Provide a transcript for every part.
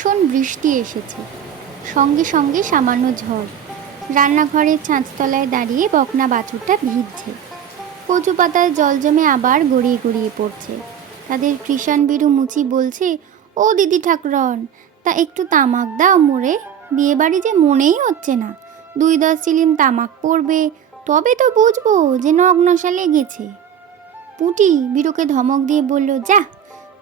ভীষণ বৃষ্টি এসেছে, সঙ্গে সঙ্গে সামান্য ঝড়। রান্নাঘরের ছাঁচতলায় দাঁড়িয়ে বকনা বাছুরটা ভিজছে। কচু পাতায় জল জমে আবার গড়িয়ে গড়িয়ে পড়ছে। তাদের কৃষাণ বিরু মুচি বলছে, ও দিদি ঠাকুরন, তা একটু তামাক দাও মোরে, বিয়েবাড়ি যে মনেই হচ্ছে না। 2-10 চিলিম তামাক পড়বে, তবে তো বুঝবো যে নগ্নশা লেগেছে। পুটি বিরুকে ধমক দিয়ে বলল, যা,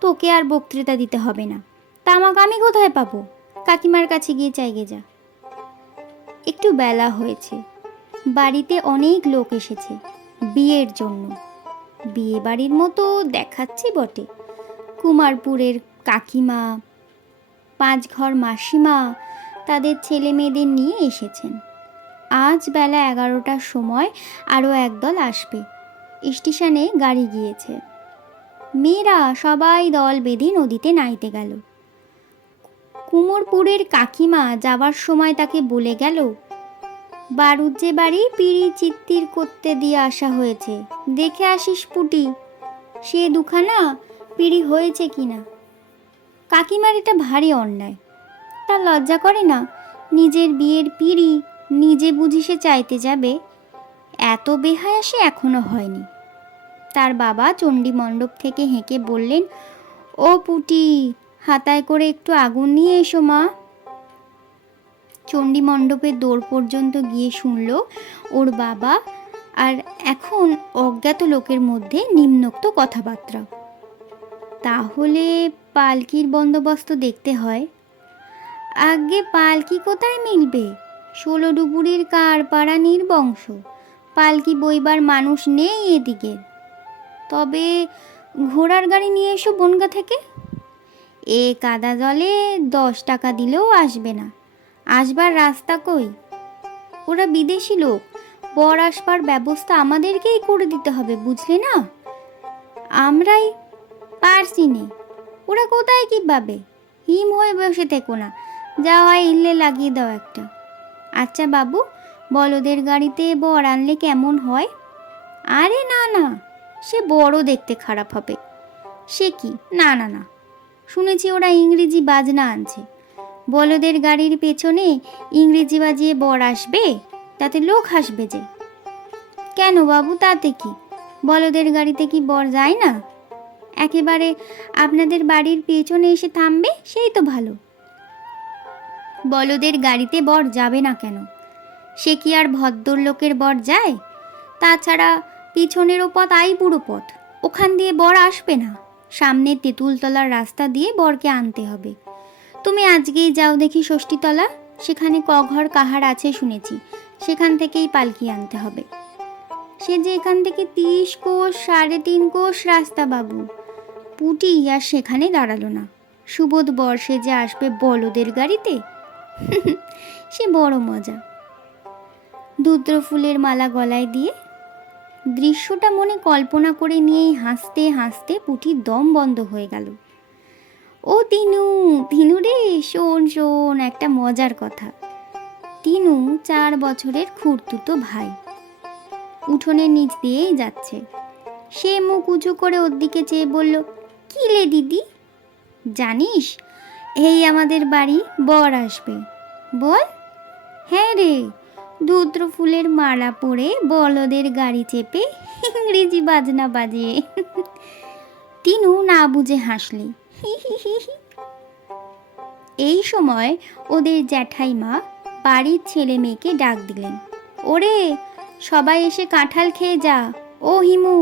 তোকে আর বক্তৃতা দিতে হবে না। তামাক আমি কোথায় পাবো? কাকিমার কাছে গিয়ে চাইগে যা। একটু বেলা হয়েছে, বাড়িতে অনেক লোক এসেছে বিয়ের জন্য। বিয়ে বাড়ির মতো দেখাচ্ছে বটে। কুমারপুরের কাকিমা, 5 ঘর মাসিমা তাদের ছেলে মেয়েদের নিয়ে এসেছেন। আজ বেলা 11টার সময় আরও একদল আসবে। স্টেশনে গাড়ি গিয়েছে। মেয়েরা সবাই দল বেঁধে নদীতে নাইতে গেল। কুমোরপুরের কাকিমা যাবার সময় তাকে বলে গেল, বারুজ্জে বাড়ি পিড়ি চিত্তির করতে দিয়ে আসা হয়েছে, দেখে আসিস পুটি, সে দুখানা পিড়ি হয়েছে কিনা। কাকিমার এটা ভারী অন্যায়। তার লজ্জা করে না? নিজের বিয়ের পিড়ি নিজে বুঝি সে চাইতে যাবে? এত বেহায়া সে এখনো হয়নি। তার বাবা চণ্ডী মণ্ডপ থেকে হেঁকে বললেন, ও পুটি, হাতায় করে একটু আগুন নিয়ে এসো মা। চণ্ডী মণ্ডপের দৌড় পর্যন্ত গিয়ে শুনল ওর বাবা আর এখন অজ্ঞাত লোকের মধ্যে নিম্নোক্ত কথাবার্তা। তাহলে পালকির বন্দোবস্ত দেখতে হয়। আগে পালকি কোথায় মিলবে? 16 ডুবুরির কারপাড়া নির্বংশ, পালকি বইবার মানুষ নেই এদিকে। তবে ঘোড়ার গাড়ি নিয়ে এসো বনগা থেকে। এ কাদা জলে 10 টাকা দিলেও আসবে না। আসবার রাস্তা কই? ওরা বিদেশি লোক, বর আসবার ব্যবস্থা আমাদেরকেই করে দিতে হবে, বুঝলে না? আমরাই পারছি নে, ওরা কোথায় কি পাবে? হিম হয়ে বসে থেকো না, যা হয় ইল্লে লাগিয়ে দাও একটা। আচ্ছা বাবু, বলদের গাড়িতে বর আনলে কেমন হয়? আরে না না, সে বড় দেখতে খারাপ হবে। সে কি? না না না, শুনেছি ওরা ইংরেজি বাজনা আনছে। বলদের গাড়ির পেছনে ইংরেজি বাজিয়ে বর আসবে, তাতে লোক হাসবে যে। কেন বাবু, তাতে কি? বলদের গাড়িতে কি বর যায় না? একেবারে আপনাদের বাড়ির পেছনে এসে থামবে, সেই তো ভালো। বলদের গাড়িতে বর যাবে না কেন? সে কি আর ভদ্রলোকের বর যায়? তাছাড়া পিছনেরও পথ আইবুড়ো পথ, ওখান দিয়ে বর আসবে না। সামনে তেঁতুলতলার রাস্তা দিয়ে বরকে আনতে হবে। তুমি আজকেই যাও দেখি ষষ্ঠীতলা, সেখানে কঘর কাহার আছে শুনেছি, সেখান থেকেই পালকি আনতে হবে। সে যে এখান থেকে 30 কোষ 3.5 কোষ রাস্তা বাবু। পুটি আর সেখানে দাঁড়ালো না। সুবোধ বর সে যে আসবে বলদের গাড়িতে, সে বড় মজা। দুদ্র ফুলের মালা গলায় দিয়ে দৃশ্যটা মনে কল্পনা করে নিয়েই হাসতে হাসতে পুটির দম বন্ধ হয়ে গেল। ও তিনু, তিনু রে, শোন শোন একটা মজার কথা। তিনু 4 বছরের খুড়তুতো ভাই, উঠোনের নিচ দিয়েই যাচ্ছে। সে মুখ উঁচু করে ওর দিকে চেয়ে বলল, কি লে দিদি, জানিস এই আমাদের বাড়ি বর আসবে? বল। হ্যাঁ রে, দুদ্র ফুলের মালা পরে বলদের গাড়ি চেপে ইংরেজি বাজনা বাজিয়ে। তিনু না বুঝে হাসলে। এই সময় ওদের জ্যাঠাইমা বাড়ির ছেলে মেয়েকে ডাক দিলেন, ওরে সবাই এসে কাঁঠাল খেয়ে যা। ও হিমু,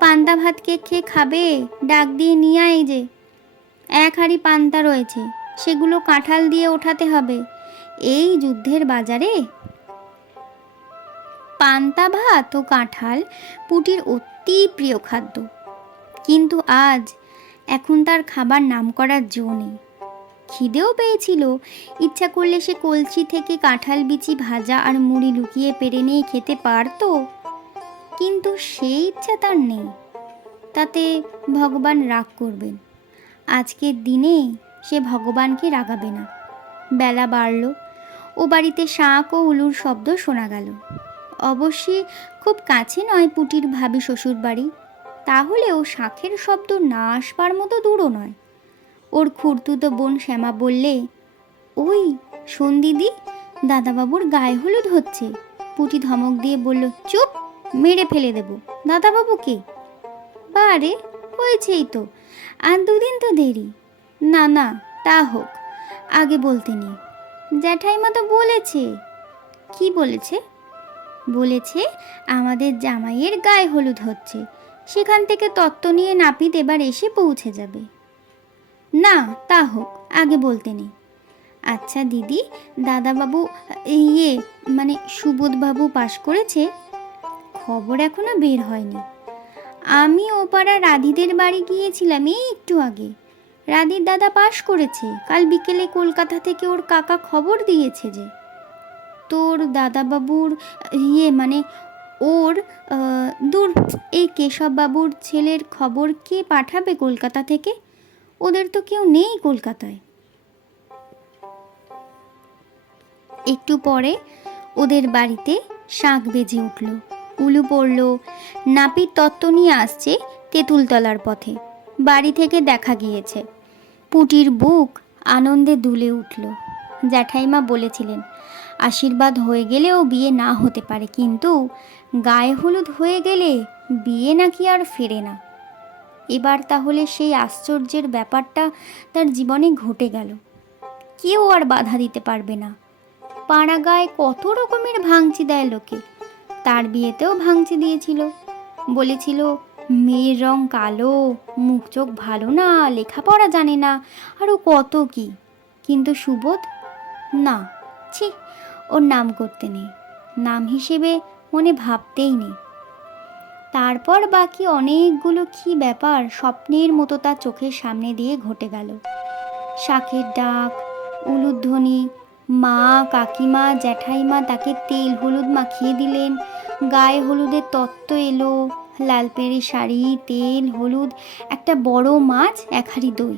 পান্তা ভাত খেয়ে খাবে, ডাক দিয়ে নিয়ে আয় যে। 1 হাঁড়ি পান্তা রয়েছে, সেগুলো কাঁঠাল দিয়ে ওঠাতে হবে। এই যুদ্ধের বাজারে পান্তা ভাত ও কাঁঠাল পুটির অতি প্রিয় খাদ্য। কিন্তু আজ এখন তার খাবার নাম করার জো নেই। খিদেও পেয়েছিল, ইচ্ছা করলে সে কলসি থেকে কাঁঠাল বিচি ভাজা আর মুড়ি লুকিয়ে পেরে নিয়ে খেতে পারত, কিন্তু সেই ইচ্ছা তার নেই। তাতে ভগবান রাগ করবেন। আজকের দিনে সে ভগবানকে রাগাবে না। বেলা বাড়ল, ও বাড়িতে শাঁখ ও উলুর শব্দ শোনা গেল। অবশ্যই খুব কাছে নয় পুটির ভাবি শ্বশুর বাড়ি, তাহলেও শাঁখের শব্দ না আসবার মতো দূরও নয়। ওর খুড়তুতো বোন শ্যামা বললে, ওই শোন দিদি, দাদাবাবুর গায়ে হলুদ হচ্ছে। পুটি ধমক দিয়ে বলল, চুপ, মেরে ফেলে দেব। দাদাবাবুকে? বারে, হয়েছেই তো, আর দুদিন তো দেরি। না না, তা হোক, আগে বলতে নেই। জ্যাঠাইমা তো বলেছে। কি বলেছে? বলেছে আমাদের জামাইয়ের গায়ে হলুদ হচ্ছে, সেখান থেকে তত্ত্ব নিয়ে নাপিত এবার এসে পৌঁছে যাবে। না, তা হোক, আগে বলতে নেই। আচ্ছা দিদি, দাদাবাবু, ইয়ে মানে সুবোধবাবু পাশ করেছে? খবর এখনো বের হয়নি। আমি ও পাড়া রাধিদের বাড়ি গিয়েছিলাম এই একটু আগে। রাধির দাদা পাশ করেছে, কাল বিকেলে কলকাতা থেকে ওর কাকা খবর দিয়েছে যে। তোর দাদাবাবুর মানে ওর দূর, এই কেশববাবুর ছেলের খবর কে পাঠাবে কলকাতা থেকে? ওদের তো কেউ নেই কলকাতায়। একটু পরে ওদের বাড়িতে শাঁখ বেজে উঠল, উলু পড়ল। নাপিত তত্ত্ব নিয়ে আসছে তেঁতুলতলার পথে। বাড়ি থেকে দেখা গিয়েছে। পুটির বুক আনন্দে দুলে উঠল। জ্যাঠাইমা বলেছিলেন, আশীর্বাদ হয়ে গেলেও বিয়ে না হতে পারে, কিন্তু গায়ে হলুদ হয়ে গেলে বিয়ে নাকি আর ফেরে না। এবার তাহলে সেই আশ্চর্যের ব্যাপারটা তার জীবনে ঘটে গেল। কেউ আর বাধা দিতে পারবে না। পাড়া গায়ে কত রকমের ভাঙচি দেয় লোকে। তার বিয়েতেও ভাঙচি দিয়েছিল, বলেছিল মেয়ের রং কালো, মুখ চোখ ভালো না, লেখাপড়া জানে না, আরও কত কি। কিন্তু সুবোধ, না, ছি, ওর নাম করতে নেই, নাম হিসেবে মনে ভাবতেই নেই। তারপর বাকি অনেকগুলো কি ব্যাপার স্বপ্নের মতো তার চোখের সামনে দিয়ে ঘটে গেল। শাঁখের ডাক, উলুধ্বনি, মা, কাকিমা, জ্যাঠাইমা তাকে তেল হলুদ মাখিয়ে দিলেন, গায়ে হলুদের তত্ত্ব এলো, লাল পেড়ে শাড়ি, তেল, হলুদ, একটা বড় মাছ, এক হাঁড়ি দই।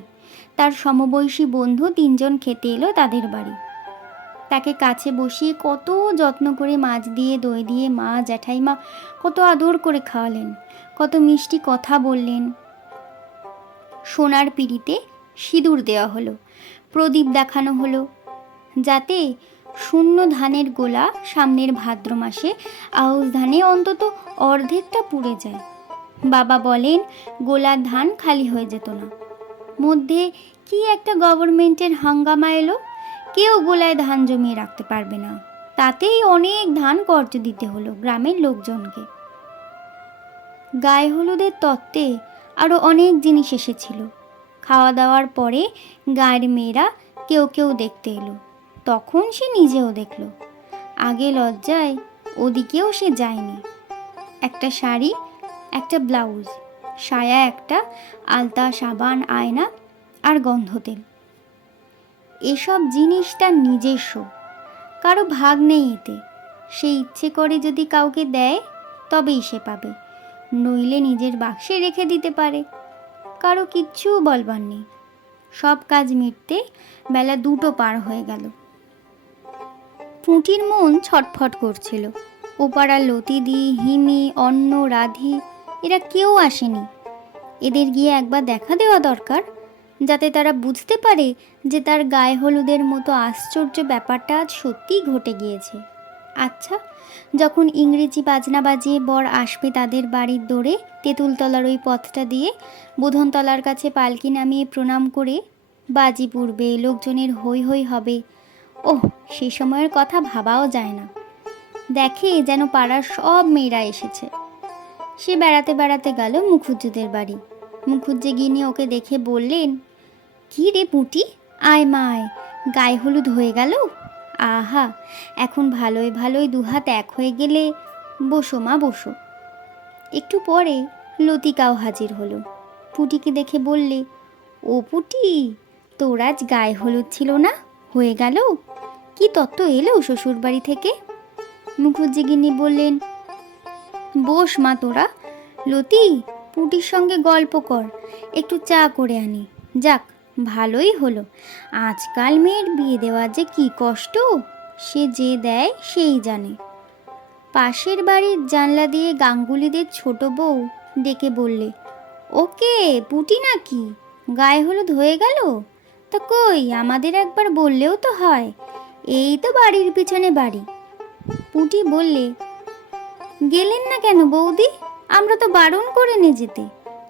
তার সমবয়সী বন্ধু 3 জন খেতে এলো তাদের বাড়ি। তাকে কাছে বসিয়ে কত যত্ন করে মাছ দিয়ে দই দিয়ে মা জ্যাঠাইমা কত আদর করে খাওয়ালেন, কত মিষ্টি কথা বললেন। সোনার পিঁড়িতে সিঁদুর দেওয়া হলো, প্রদীপ দেখানো হলো, যাতে শূন্য ধানের গোলা সামনের ভাদ্র মাসে আউশ ধানে অন্তত অর্ধেকটা পুড়ে যায়। বাবা বলেন গোলার ধান খালি হয়ে যেত না। মধ্যে কি একটা গভর্নমেন্টের হাঙ্গামা এলো, কেউ গোলায় ধান জমিয়ে রাখতে পারবে না, তাতেই অনেক ধান কর্জ দিতে হলো গ্রামের লোকজনকে। গায়ে হলুদের তত্ত্বে আরও অনেক জিনিস এসেছিল। খাওয়া দাওয়ার পরে গায়ের মেয়েরা কেউ কেউ দেখতে এলো, তখন সে নিজেও দেখল। আগে লজ্জায় ওদিকেও সে যায়নি। একটা শাড়ি, একটা ব্লাউজ, সায়া একটা, আলতা, সাবান, আয়না আর গন্ধতেল। এসব জিনিস তার নিজস্ব, কারো ভাগ নেই এতে। সে ইচ্ছে করে যদি কাউকে দেয় তবেই সে পাবে, নইলে নিজের বাক্সে রেখে দিতে পারে। কারো কিচ্ছু বলবার নেই। সব কাজ মিটতে বেলা 2টো পার হয়ে গেল। পুঁটির মন ছটফট করছিল। ওপাড়ার লতিদি, হিমি, অন্ন, রাধি এরা কেউ আসেনি। এদের গিয়ে একবার দেখা দেওয়া দরকার, যাতে তারা বুঝতে পারে যে তার গায়ে হলুদের মতো আশ্চর্য ব্যাপারটা আজ সত্যিই ঘটে গিয়েছে। আচ্ছা, যখন ইংরেজি বাজনা বাজিয়ে বর আসবে তাদের বাড়ির দৌড়ে, তেঁতুলতলার ওই পথটা দিয়ে বোধনতলার কাছে পালকি নামিয়ে প্রণাম করে বাজি পুড়বে, লোকজনের হই হই হবে, ওহ, সে সময়ের কথা ভাবাও যায় না। দেখে যেন পাড়ার সব মেয়েরা এসেছে। সে বেড়াতে বেড়াতে গেল মুখুজ্জুদের বাড়ি। মুখুজ্জে গিনি ওকে দেখে বললেন, কি রে পুঁটি, আয় মা আয়, গায়ে হলুদ হয়ে গেল? আহা, এখন ভালোই ভালোই দুহাত এক হয়ে গেলে, বসো মা বসো। একটু পরে লতিকাও হাজির হলো। পুঁটিকে দেখে বললে, ও পুঁটি, তোর আজ গায়ে হলুদ ছিল না, হয়ে গেল? কি তত্ত্ব এলো শ্বশুর বাড়ি থেকে? মুখুজ্জে গিন্নি বললেন, বস মা তোরা, লতি পুঁটির সঙ্গে গল্প কর, একটু চা করে আনি। যাক, ভালোই হলো। আজকাল মেয়ের বিয়ে দেওয়া যে কি কষ্ট, সে যে দেয় সেই জানে। পাশের বাড়ির জানলা দিয়ে গাঙ্গুলিদের ছোট বউ ডেকে বললে, ওকে পুঁটি নাকি, গায়ে হলুদ হয়ে গেল? তা কই, আমাদের একবার বললেও তো হয়, এই তো বাড়ির পিছনে বাড়ি। পুটি বললে, গেলেন না কেন বৌদি? আমরা তো বারণ করে নিয়ে যেতে,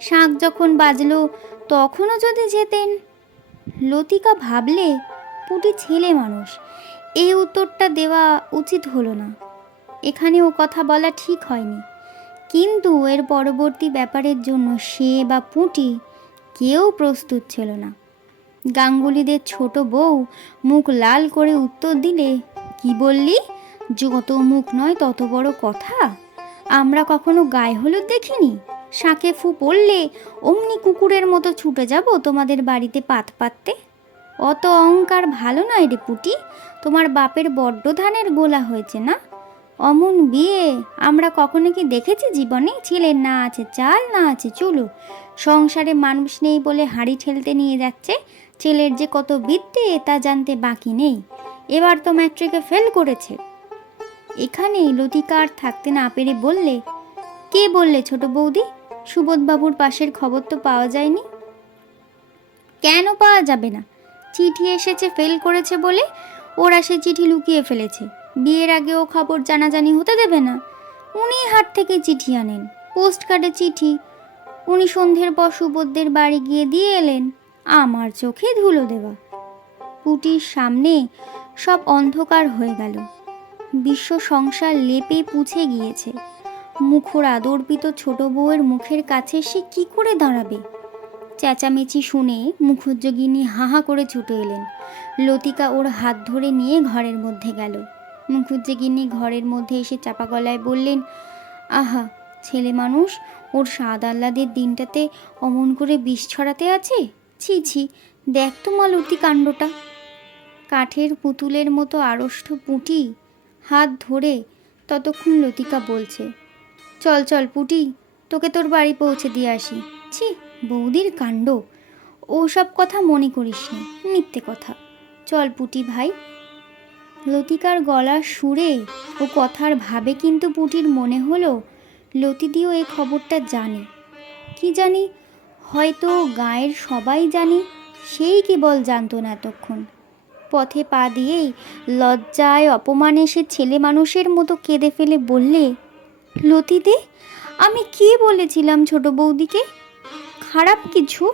শাঁখ যখন বাজলো তখনও যদি যেতেন। লতিকা ভাবলে পুটি ছেলে মানুষ, এই উত্তরটা দেওয়া উচিত হলো না, এখানে ও কথা বলা ঠিক হয়নি। কিন্তু এর পরবর্তী ব্যাপারের জন্য সে বা পুঁটি কেউ প্রস্তুত ছিল না। গাঙ্গুলিদের ছোট বউ মুখ লাল করে উত্তর দিলে, কি বললি? যত মুখ নয় তত বড় কথা। আমরা কখনো গায়ে হলুদ দেখিনি। শাঁখে ফু পড়লে অমনি কুকুরের মতো ছুটে যাব তোমাদের বাড়িতে পাত পাততে। অত অহংকার ভালো নয় রে পুটি, তোমার বাপের বড্ড ধানের গোলা হয়েছে না? অমন বিয়ে আমরা কখনো কি দেখেছি জীবনে? ছেলের না আছে চাল, না আছে চুলো, সংসারে মানুষ নেই বলে হাঁড়ি ঠেলতে নিয়ে যাচ্ছে। ছেলের যে কত বিদ্যে তা জানতে বাকি নেই। এবার তো ম্যাট্রিকে ফেল করেছে। এখানেই লতিকা আর থাকতে না পেরে বললে, কে বললে ছোট বৌদি? সুবোধবাবুর পাশের খবর তো পাওয়া যায়নি। কেন পাওয়া যাবে না? চিঠি এসেছে ফেল করেছে বলে, ওরা সে চিঠি লুকিয়ে ফেলেছে। বিয়ের আগে ও খবর জানাজানি হতে দেবে না। উনি হাট থেকে চিঠি আনেন, পোস্ট কার্ডে চিঠি। উনি সন্ধ্যের পর সুবোধদের বাড়ি গিয়ে দিয়ে এলেন। আমার চোখে ধুলো দেওয়া। পুটির সামনে সব অন্ধকার হয়ে গেল। বিশ্ব সংসার লেপে পুছে গিয়েছে। মুখর আদর্পিত ছোট বউয়ের মুখের কাছে সে কি করে দাঁড়াবে? চেঁচামেচি শুনে মুখুজ্জগিনী হাহা করে ছুটে এলেন। লতিকা ওর হাত ধরে নিয়ে ঘরের মধ্যে গেল। মুখুজ্জগিনী ঘরের মধ্যে এসে চাপা গলায় বললেন, আহা, ছেলে মানুষ, ওর স্বাদ আহ্লাদের দিনটাতে অমন করে বিষ ছড়াতে আছে? ছি ছি, দেখ তো মা লতি কাণ্ডটা। কাঠের পুতুলের মতো আড়ষ্ট পুঁটি হাত ধরে ততক্ষণ লতিকা বলছে, চল চল পুটি, তোকে তোর বাড়ি পৌঁছে দিয়ে আসি। ছি, বৌদির কাণ্ড। ওসব কথা মনে করিস নি, মিথ্যে কথা। চল পুটি ভাই। লতিকার গলার সুরে ও কথার ভাবে কিন্তু পুটির মনে হলো লতিদিও এই খবরটা জানে। কি জানি, হয়তো গায়ের সবাই জানে, সেই কেবল জানতো না এতক্ষণ। পথে পা দিয়েই লজ্জায় অপমানে সে ছেলে মানুষের মতো কেঁদে ফেলে বললে, লতিদি, আমি কি বলেছিলাম ছোট বৌদিকে? খারাপ কিছু?